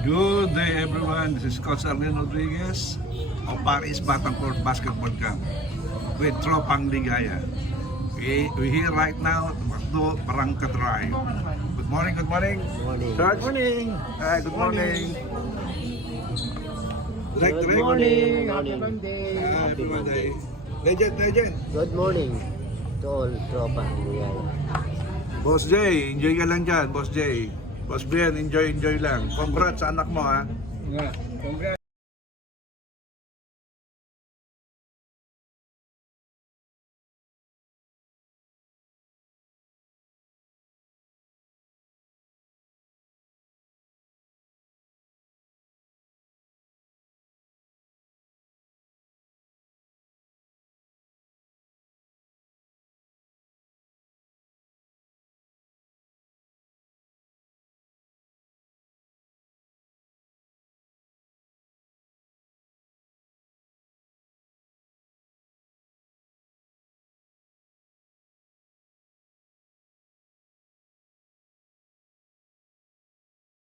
Good day everyone, this is Coach Arlen Rodriguez of Paris Batancourt Basketball Camp with Tropang Ligaya. We're here right now at Macdo Barangka Drive. Good morning, good morning. Morning. Sarge? Morning. Hi, good morning. Direct, Good direct. morning. Happy Morning. Monday. Happy Monday. Legend. Good morning to all tropa. Yan. Boss J, enjoy ka lang dyan, Boss J. Boss Ben, enjoy lang. Congrats sa anak mo ha. Yeah. Congrats.